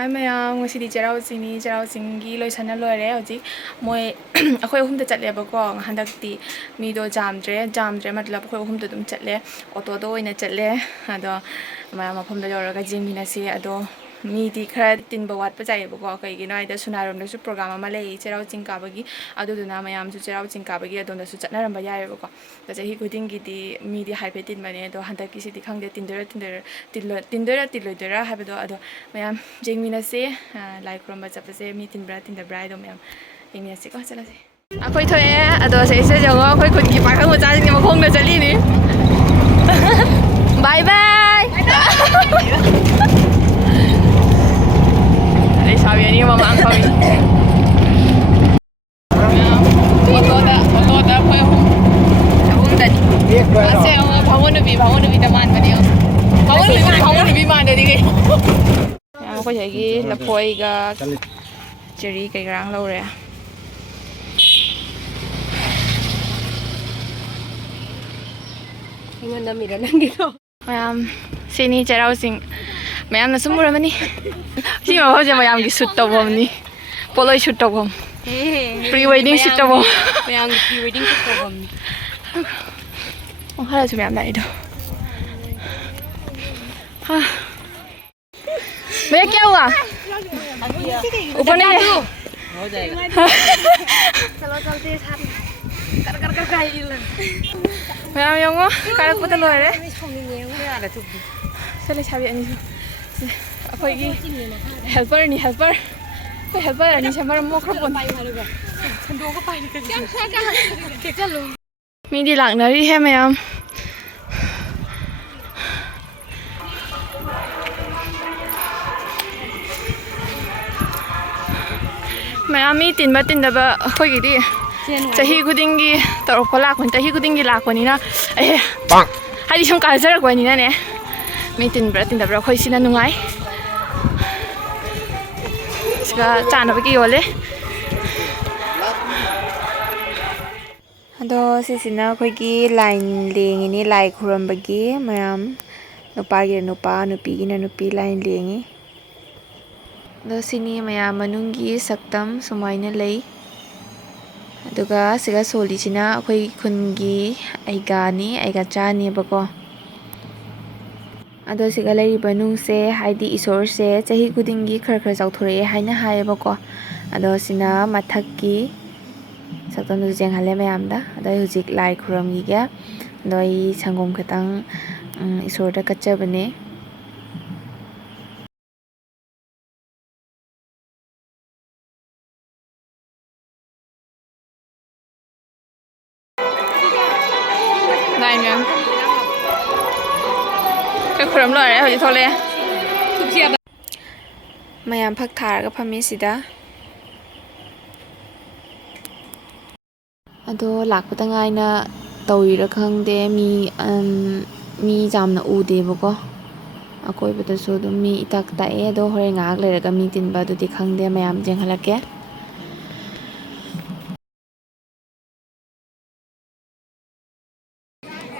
Hi mayam ngasi di cherau singgi loi sana loi re hoji moi akhoi ahum da chatle ba ko handak ti mi do jamdre matlab akhoi ahum da dum chatle auto do oina chatle ado mayam mafam da yora ga jingina si ado mi di khara tin ba wat pa jai ba ko kai gi noi da sunarom da su program ama lei cherau ching ka ba gi ado du na mayam su cherau ching ka ba gi ado da su chatna ram ba yai ba ko da jahi kuding gi di mi di haipe tin ba ne do handak ki si di khang de tindera ha ba do ado mayam jingina si like from ba chapse mi tinbra do mayam ingina si ko chala si akhoi thoe ado se se jong akhoi khun gi pa khang ma cha jing ma khong da chali ni bye bye sabi ni mama ang kami oto da ko yung dadi kasi ang bawon nabi daman ba niyo bawon nabi man dadi kay ako jagi lapoy ga cherry kay garang laure Ingon na mira nang dito. sini cherau sing mayam na sumura mani si ma hoje mayam gi shoot to bom ni poloi shoot to bom pre wedding shoot to bom mayam gi pre wedding shoot to bom oh hala su mayam dai do ha भैया क्या हुआ ऊपर नहीं है हो जाएगा चलो चलते साथ कर Kylin mayam yongo karak pata loy re sale chabi ani akhoi gi helper ani chamar mo khra bon chando ko pai ni ke chalo mi di lak na ri he mayam mayam mi tin ba akhoi gi di chahi kudingi tarok pala kun chahi kudingi lakoni na eh bang hadi sum kaljar ko ni na ne mi tin da bra khoi sina nungai ska chana ba ki yole ado sisina khoi gi line leng ni lai khuram ba gi mayam nupa gi nupa nupi gi na nupi line lengi do sini mayam manungi saktam sumaina lei aduga siga soli china akhoi khungi aiga chani bako ado siga lai banung se haidi isor se chahi kudingi khar jauthore haina haye bako ado sina mathak ki saktam du jeng hale mayam da ado hujik lai khuram gi ga doi sangom khatang isor da kacha bane Nine cái khuram lo rồi thôi le mayam phak thar ga phami sida ado lakpata ngai na tawira khangde mi jamna ude bako akoi bata so do mi itak ta e do hore ngak le ga mi tin ba do di khangde mayam jeng halake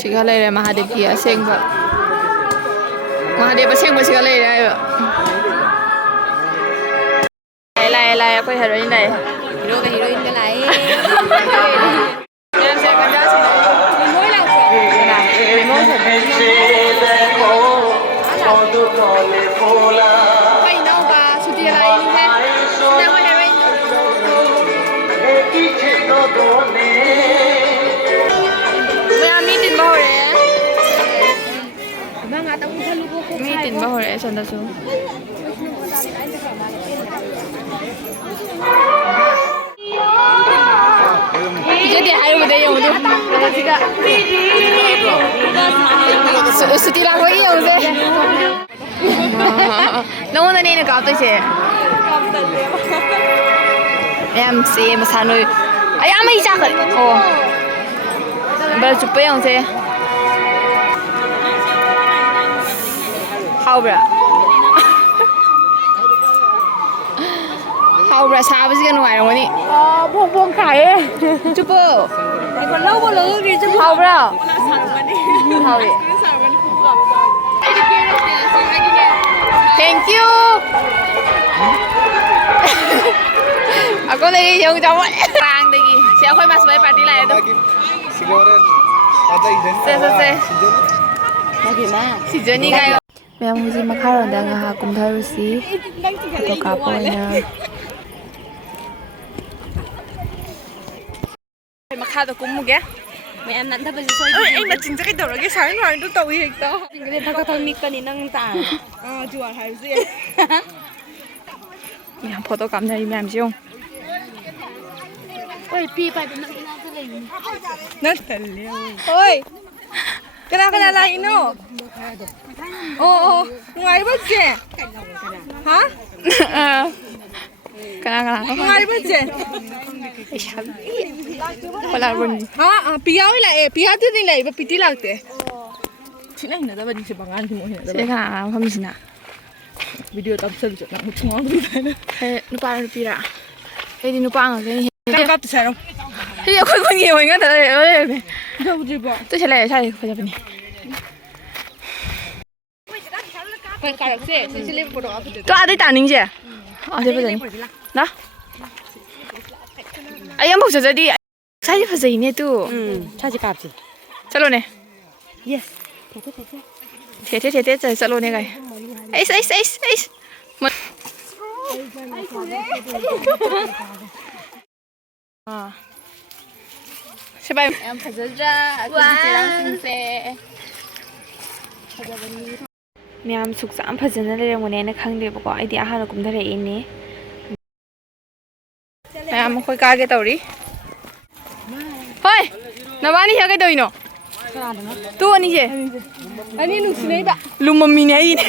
siga lai re mahadev ki asengba mahadev asengba siga lai re lai akoi heroine lai hero ka lai em sẽ có giá trị mỗi lần vậy đâu bà số tiền lại như thế nào mà heroine meeting bao rồi meeting bao rồi sao đó số jadi ayo udah yang udah kalau tidak sudah lagi yang udah nong nani ini kau tu sih em sih masanu ayam mai cakap oh baru cuba yang sih how bra hầu ra sao với cái ngoài rồi đi buông khải chụp bơ còn lâu bao lâu đi chụp hầu ra hầu đi thank you Ako lagi yung jawa. Parang dagi. Siya ako mas may party lah itu. Se. Si Jenny kayo. Mayam husi makharon da nga kumtharusi. Ito kapo na. Makhado kumuge. Mayam nan thaba soi. Ay na 진짜 kaitorage sarang sarang to tawi hekta. Ngale thak mi kani nang ta. Juan hai si. Yang photo kamna mayam jong. Oi pi pa nang ina ta lai. Natalle. Hoy. Kana lang ino. Oo. Ngai ba je? Ha? Kana. Ngai ba je? Wala ron. Ha? Piyaw ila piyaw din ila iba piti lagte. Sina hina da ba ni si bangan mo hina da. Sina kamsina. Video tap sel jot na mutunga ko. Nupa ro pira. Di nupa nga kani. Kap to saro. Hey, ako ko ngi nga da. Ga bu ji ba. To chala sa ko ja bani. To ada taning je. Ada ba ni? Na? Ayam bau jadi. Saya pasal ini tu. Chaji kapsi. Chalo ne. Yes. Tete chalo ne kai. Ais. Sebab Em fazaja. Aku jalan singse. ꯃꯌꯥꯝ ꯁꯨꯛ ꯌꯥꯝ ꯐꯖꯅ ꯂꯩꯔꯝꯒꯅꯦꯅ ꯈꯪꯗꯦꯕꯀꯣ ꯑꯩꯗꯤ ꯑꯍꯥꯟꯕ ꯀꯨꯝꯊꯔꯛꯏꯅꯦ ꯃꯌꯥꯝ ꯑꯩꯈꯣꯏ ꯀꯥꯒꯦ ꯇꯧꯔꯤ ꯍꯣꯏ ꯅꯕꯥꯅꯤ ꯁꯤꯗ ꯀꯩꯗꯧꯔꯤꯅꯣ ꯇꯨ ꯑꯅꯤꯁꯦ ꯑꯅꯤ ꯅꯨꯡꯁꯤꯅꯩꯕ ꯂꯨꯝꯃꯝꯃꯤꯅꯦ ꯑꯩꯅꯦ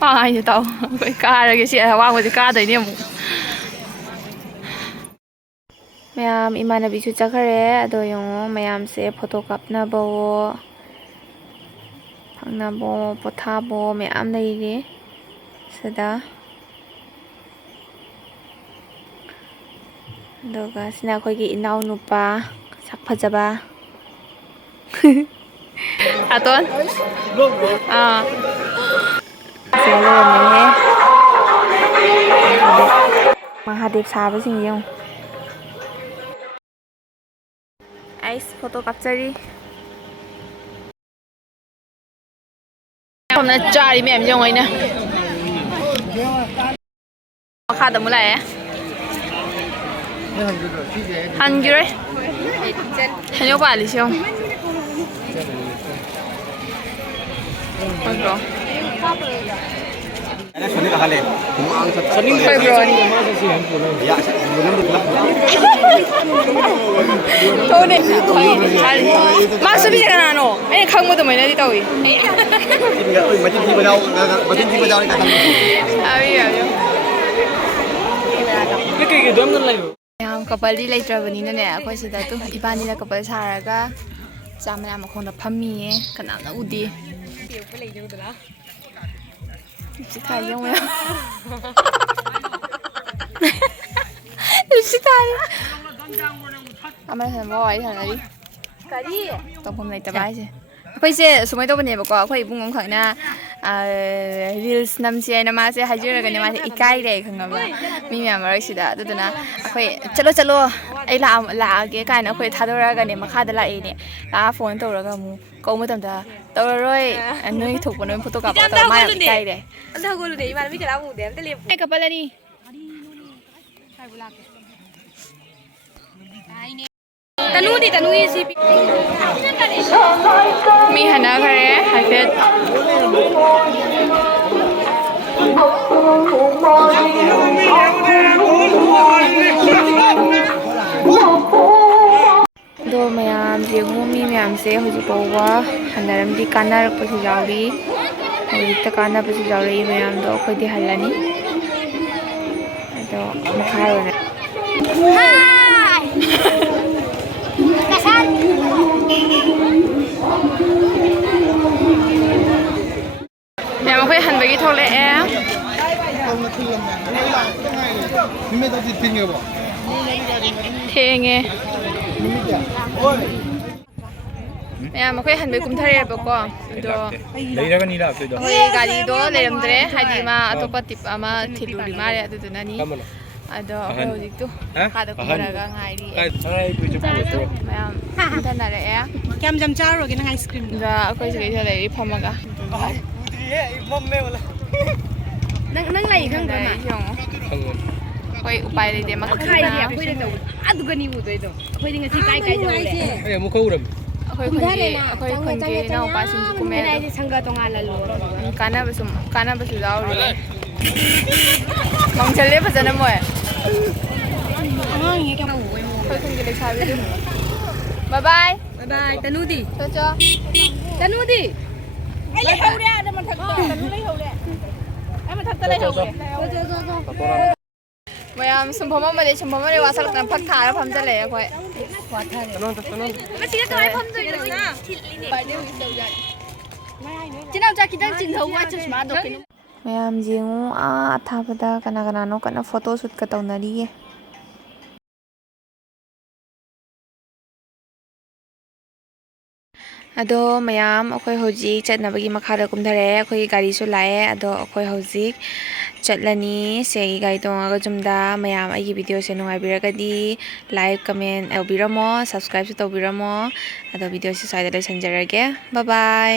ꯍꯥꯏꯁꯦ ꯇꯥꯎ ꯑꯩꯈꯣꯏ ꯀꯥꯔꯒꯦ ꯁꯤ ꯑꯋꯥꯡꯕꯁꯦ ꯀꯥꯗꯣꯏꯅꯦ ꯑꯃꯨꯛ ꯃꯌꯥꯝ ꯏꯃꯥꯟꯅꯕꯤꯁꯨ ꯆꯠꯈ꯭ꯔꯦ ꯑꯗꯣ ꯌꯦꯡꯉꯣ ꯃꯌꯥꯝꯁꯦ ꯐꯣꯇꯣ ꯀꯥꯞꯅꯕꯋꯣ ꯐꯪꯅꯕꯣ ꯄꯣꯊꯥꯕꯣ ꯃꯌꯥꯝ ꯂꯩꯔꯤ ꯁꯤꯗ ꯑꯗꯨꯒ ꯁꯤꯅ ꯑꯩꯈꯣꯏꯒꯤ ꯏꯅꯥꯎꯅꯨꯄꯥ ꯁꯛ ꯐꯖꯕ ꯑꯇꯣꯟ ꯁꯦ ꯂꯩꯔꯝꯃꯦꯍꯦ ꯃꯍꯥꯗꯦꯕ ꯁꯥꯕꯁꯤꯡ ꯌꯦꯡꯉꯨ ꯑꯩꯁ ꯐꯣꯇꯣ ꯀꯥꯞꯆꯔꯤ ꯁꯣꯝꯅ ꯆꯥꯔꯤ ꯃꯌꯥꯝ ꯌꯦꯡꯉꯣ ꯑꯩꯅ ꯃꯈꯥꯗ ꯑꯃꯨꯛ ꯂꯥꯛꯑꯦ ꯍꯟꯈꯤꯔꯣꯏ ꯍꯩꯅꯧ ꯄꯥꯜꯂꯤꯁꯤ ꯌꯦꯡꯉꯣ ꯐꯠꯇ꯭ꯔꯣ ꯑꯩꯈꯣꯏ ꯕ꯭ꯔꯣꯅꯤ ꯊꯣꯛꯎꯅꯦ ꯃꯥꯁꯨ ꯕꯤꯁꯦ ꯀꯅꯥꯅꯣ ꯑꯩꯅ ꯈꯪꯕ ꯑꯗꯨꯃꯥꯏꯅꯗꯤ ꯇꯧꯏ ꯌꯥꯝ ꯀꯄꯜꯗꯤ ꯂꯩꯇ꯭ꯔꯕꯅꯤꯅꯅꯦ ꯑꯩꯈꯣꯏ ꯁꯤꯗ ꯑꯗꯨꯝ ꯏꯕꯥꯅꯤꯅ ꯀꯄꯜ ꯁꯥꯔꯒ ꯆꯥ ꯃꯌꯥꯝ ꯃꯈꯣꯡꯗ ꯐꯝꯃꯤꯌꯦ ꯀꯅꯥꯝꯅ ꯎꯗꯦ ꯂꯤꯞꯁꯇꯤꯛ ꯊꯥꯏ ꯌꯦꯡꯉꯨ ꯂꯤꯞꯁꯇꯤꯛ ꯊꯥꯏ ꯑꯃꯅ ꯋꯥꯔꯤ ꯁꯥꯟꯅꯔꯤ ꯀꯔꯤ ꯇꯧꯐꯝ ꯂꯩꯇꯕ ꯍꯥꯏꯁꯦ ꯑꯩꯈꯣꯏꯁꯦ ꯁꯨꯃꯥꯏꯅ ꯇꯧꯕꯅꯦꯕꯀꯣ ꯑꯩꯈꯣꯏ ꯏꯕꯨꯡ ꯑꯃꯈꯛꯅ ꯔꯤꯜꯁ ꯅꯝꯁꯤ ꯍꯥꯏꯅ ꯃꯥꯁꯦ ꯍꯥꯏꯖꯔꯒꯅꯦ ꯃꯥꯁꯦ ꯏꯀꯥꯏꯔꯦ ꯈꯪꯉꯕ ꯃꯤ ꯃꯌꯥꯝ ꯃꯔꯛꯁꯤꯗ ꯑꯗꯨꯗꯨꯅ ꯑꯩꯈꯣꯏ ꯆꯠꯂꯣ ꯑꯩ ꯂꯥꯛꯑꯒꯦ ꯀꯥꯏꯅ ꯑꯩꯈꯣꯏ ꯊꯥꯗꯣꯔꯛꯑꯒꯅꯦ ꯃꯈꯥꯗ ꯂꯥꯛꯏꯅꯦ ꯂꯥꯛꯑ ꯐꯣꯟ ꯇꯧꯔꯒ ꯑꯃꯨꯛ ꯀꯧꯕ ꯃꯇꯝꯗ ꯇꯧꯔꯔꯣꯏ ꯅꯣꯏ ꯊꯣꯛꯄ ꯅꯣꯏ ꯐꯣꯇꯣ ꯀꯥꯞꯄ ꯇꯧꯔ ꯃꯥ ꯌꯥꯝ ꯏꯀꯥꯏꯔꯦ ꯑꯝꯇ ꯍꯧꯒꯠꯂꯨꯅꯦ ꯏꯃꯥꯟꯅꯕꯤ ꯀꯅꯥ ꯎꯗꯦ ꯑꯝꯇ ꯂꯦꯞꯄꯨ ꯑꯩ ꯀꯄꯜ ꯑꯅꯤ ꯇꯅꯨꯒꯤ ꯁꯤ ꯃꯤ ꯍꯟꯅꯈ꯭ꯔꯦ ꯍꯥꯏꯐꯦꯠ ꯑꯗꯣ ꯃꯌꯥꯝꯁꯦ ꯌꯦꯡꯉꯨ ꯃꯤ ꯃꯌꯥꯝꯁꯦ ꯍꯧꯖꯤꯛ ꯐꯥꯎꯕ ꯍꯟꯅꯔꯝꯗꯤ ꯀꯥꯟꯅꯔꯛꯄꯁꯨ ꯌꯥꯎꯔꯤ ꯍꯧꯖꯤꯛꯇ ꯀꯥꯟꯅꯕꯁꯨ ꯌꯥꯎꯔꯛꯏ ꯃꯌꯥꯝꯗꯣ ꯑꯩꯈꯣꯏꯗꯤ ꯍꯜꯂꯅꯤ ꯑꯗꯣ ꯃꯈꯥꯔꯣꯝꯗ ꯃꯌꯥꯝ ꯑꯩꯈꯣꯏ ꯍꯟꯕꯒꯤ ꯊꯣꯛꯂꯛꯑꯦ ꯊꯦꯡꯉꯦ ꯃꯌꯥꯝ ꯑꯩꯈꯣꯏ ꯍꯟꯕꯩ ꯀꯨꯝꯊꯔꯛꯑꯦꯕꯀꯣ ꯑꯗꯣ ꯂꯩꯔꯒꯅꯤ ꯂꯥꯛꯇꯣꯏꯗꯣ ꯑꯩꯈꯣꯏ ꯒꯥꯔꯤꯗꯣ ꯂꯩꯔꯝꯗ꯭ꯔꯦ ꯍꯥꯏꯗꯤ ꯃꯥ ꯑꯇꯣꯞꯄ ꯇꯤꯞ ꯑꯃ ꯊꯤꯜꯂꯨꯔꯤ ꯃꯥꯜꯂꯦ ꯑꯗꯨꯗꯨꯅꯅꯤ ꯑꯗꯣ ꯑꯩꯈꯣꯏ ꯍꯧꯖꯤꯛꯇꯨ ꯃꯈꯥꯗ ꯀꯨꯝꯊꯔꯒ ꯉꯥꯏꯔꯤꯌꯦ ꯃꯌꯥꯝ ꯀꯨꯝꯊꯅꯔꯛꯑꯦ ꯀꯌꯥꯝ ꯌꯥꯝ ꯆꯥꯔꯨꯔꯒꯦ ꯅꯪ ꯑꯥꯏꯁ ꯀ꯭ꯔꯤꯝꯗꯣ ꯑꯗ ꯑꯩꯈꯣꯏ ꯁꯤꯗꯩꯗ ꯂꯩꯔꯤ ꯐꯝꯃꯒ ꯅꯪ ꯂꯩ ꯈꯪꯕ꯭ꯔ ꯃꯥ ꯍꯣꯏ ꯎꯄꯥꯏ ꯂꯩꯇꯦ ꯍꯥꯏꯗꯤ ꯑꯩꯈꯣꯏꯅ ꯇꯧꯕ ꯑꯗꯨꯒꯅꯤ ꯎꯗꯣꯏꯗꯣ ꯑꯩꯈꯣꯏꯗꯤ ꯉꯁꯤ ꯀꯥꯏ ꯌꯧꯔꯦ ꯑꯩ ꯑꯃꯨꯛ ꯀꯧꯔꯝꯃꯤ ꯑꯩꯈꯣꯏ ꯈꯨꯟꯒꯤ ꯏꯅꯥꯎꯄꯥꯁꯤꯡꯁꯨ ꯀꯨꯝꯃꯦ ꯑꯗꯣ ꯁꯪꯒ ꯇꯣꯉꯥꯟꯅ ꯂꯣꯜꯂꯦ ꯀꯥꯟꯅꯕꯁꯨ ꯌꯥꯎꯔꯤ ꯃꯥꯡꯁꯜꯂꯦ ꯐꯖꯅ ꯃꯣꯏ ꯑꯉꯥꯡꯉꯦ ꯀꯌꯥꯝ ꯑꯩꯈꯣꯏ ꯈꯨꯟꯒꯤ ꯂꯩꯁꯥꯕꯤꯗꯨ ꯕꯥꯏ ꯕꯥꯏ ꯇꯅꯨꯗꯤ ꯆꯣ ꯇꯅꯨꯗꯤ ꯑꯩ ꯂꯩꯍꯧꯔꯦ ꯑꯗ ꯃꯊꯛꯇ ꯇꯅꯨ ꯂꯩꯍꯧꯔꯦ ꯑꯩ ꯃꯊꯛꯇ ꯂꯩꯍꯧꯔꯦ ꯃꯌꯥꯝ ꯁꯨꯝꯐꯝ ꯑꯃꯗꯤ ꯋꯥꯁꯜꯂꯛꯇꯅ ꯐꯛ ꯊꯥꯔ ꯐꯝꯖꯜꯂꯛꯑꯦ ꯑꯩꯈꯣꯏ ꯃꯁꯤꯗ ꯀꯃꯥꯏ ꯐꯝꯗꯣꯏꯅꯣ ꯆꯤꯅꯥꯎꯆꯥ ꯈꯤꯇꯪ ꯆꯤꯡꯊꯧꯕ ꯆꯨꯁꯃꯥꯗꯣ ꯃꯌꯥꯝ ꯌꯦꯡꯉꯨ ꯑꯊꯥꯕꯗ ꯀꯅꯥ ꯀꯅꯥꯅꯣ ꯀꯟꯅ ꯐꯣꯇꯣ ꯁꯨꯠꯀ ꯇꯧꯅꯔꯤꯌꯦ ꯑꯗꯣ ꯃꯌꯥꯝ ꯑꯩꯈꯣꯏ ꯍꯧꯖꯤꯛ ꯆꯠꯅꯕꯒꯤ ꯃꯈꯥꯗ ꯀꯨꯝꯊꯔꯛꯑꯦ ꯑꯩꯈꯣꯏꯒꯤ ꯒꯥꯔꯤꯁꯨ ꯂꯥꯛꯑꯦ ꯑꯗꯣ ꯑꯩꯈꯣꯏ ꯍꯧꯖꯤꯛ ꯆꯠꯂꯅꯤ ꯁꯦꯒꯤ ꯒꯥꯔꯤ ꯇꯣꯡꯉꯒ ꯌꯨꯝꯗ ꯃꯌꯥꯝ ꯑꯩꯒꯤ ꯚꯤꯗꯤꯑꯣꯁꯦ ꯅꯨꯡꯉꯥꯏꯕꯤꯔꯒꯗꯤ ꯂꯥꯏꯛ ꯀꯃꯦꯟ ꯇꯧꯕꯤꯔꯝꯃꯣ ꯁꯕꯁꯀ꯭ꯔꯥꯏꯕꯁꯨ ꯇꯧꯕꯤꯔꯝꯃꯣ ꯑꯗꯣ ꯚꯤꯗꯤꯑꯣꯁꯦ ꯁ꯭ꯋꯥꯏꯗ ꯂꯣꯏꯁꯤꯟꯖꯔꯒꯦ ꯕꯥꯏ ꯕꯥꯏ